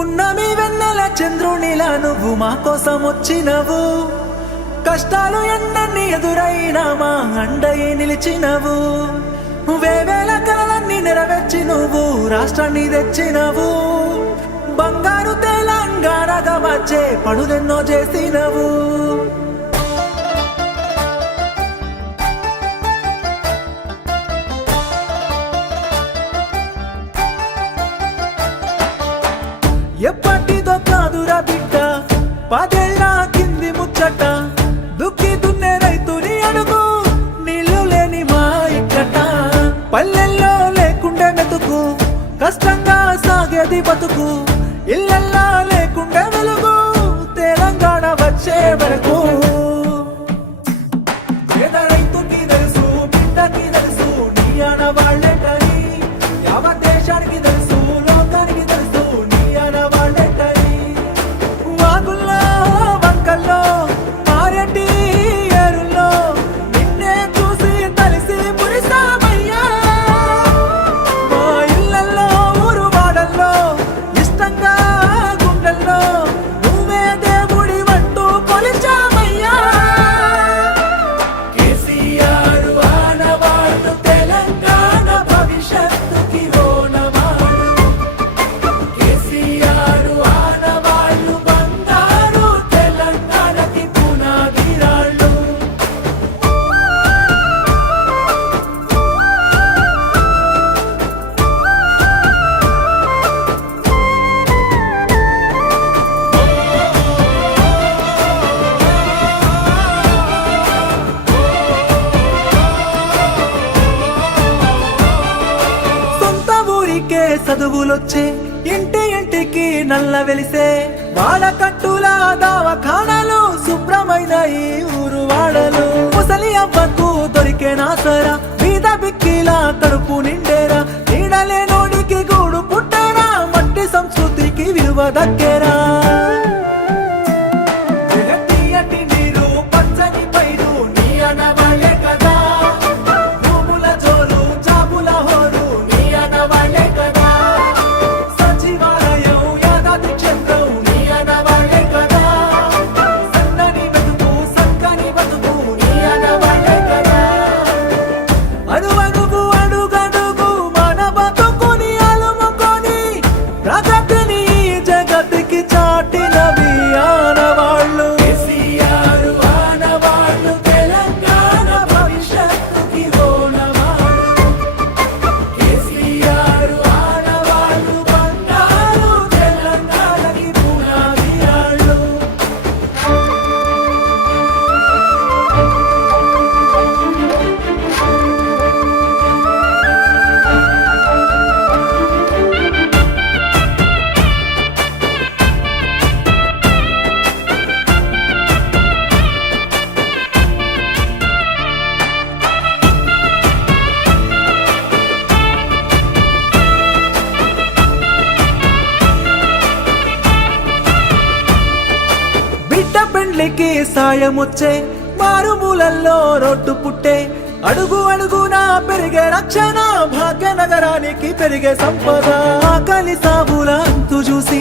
పున్నమి వెన్నెల చంద్రునిలా నువ్వు మా కోసం వచ్చినవు. కష్టాలు ఎన్నన్ని ఎదురైనా మా అండయే నిలిచినవు. వేవేల కలలన్నీ నెరవేర్చి నువ్వు రాష్ట్రాన్ని తెచ్చినవు. బంగారు తెలంగాణగా వచ్చే పనులెన్నో చేసినవు. ఎప్పటిదో కాదురా బిడ్డ పదేళ్ళ కింది ముచ్చట. దుక్కి దున్నే రైతుని అడుగు నీళ్లు లేని మా ఇక్కట. పల్లెల్లో లేకుండే మెతుకు కష్టంగా సాగేది బతుకు. ఇళ్ళల్లా లేకుండే వెలుగు తెలంగాణ వచ్చే వరకు. పేద రైతుకి తెలుసు బిడ్డకి తెలుసు నీ ఆడవాళ్ళేటని. యావత్ దేశానికి తెలుసు లోకానికి తెలుసు నీ ఆడవాళ్ళేటని. వాగుల్లో వంకల్లో మారేటి ఏరుల్లో నిన్నే చూసి తలిసి మురిసామయ్యా. మా ఇళ్ళల్లో ఊరు వాడల్లో ఇష్టంగా గుండెల్లో నువ్వే దేవుడి వంటూ కొలిచామయ్యా. కేసీఆర్ ఆనవాళ్ళు తెలంగాణ భవిష్యత్తుకి ఓనవాడు. కేసీఆర్ ఆనవాళ్ళు బంగారు తెలంగాణకి పునాదిరాళ్ళు. సొంత ఊరికే చదువులొచ్చే ఇంటి ఇంటికి నల్ల వెలిసే. వాడకట్టుల దవాఖానాలు శుభ్రమైన ఈ ఊరు వాడలు. ముసలి అవ్వకు దొరికే నాసరా మీద బిక్కిలా కడుపు నిండేరా. నీడలే నోడికి గూడు పుట్టారా మట్టి సంస్కృతికి విలువ దక్కేరా. జగత్తీయటి నీరు పచ్చని పైరు నీ ఆనవాళ్ళే కదా. భూముల జోరు జాబుల హోరు నీ ఆనవాళ్ళే కదా. సచివాలయం యాదాద్రి క్షేత్రం నీ ఆనవాళ్ళే కదా. సన్నని వెతుకు సక్కని బతుకు నీ ఆనవాళ్ళే కదా. అడుగడుగు అడుగడుగు మన బతుకుని అలుముకొని ప్రగతిని జగతికి చాటినవి ఆనవాళ్ళు. కేసీఆర్ ఆనవాళ్ళు తెలంగాణ భవిష్యత్తుకి ఓనవాళ్ళు. కేసీఆర్ ఆనవాళ్ళు బంగారు తెలంగాణకి పునాదిరాళ్ళు. బిడ్డ పెండ్లికి సాయమొచ్చే మారుమూలల్లో రోడ్డు పుట్టే. అడుగు అడుగునా పెరిగే రక్షణ భాగ్యనగరానికి పెరిగే సంపద. ఆకలి సాబుల అంతు చూసి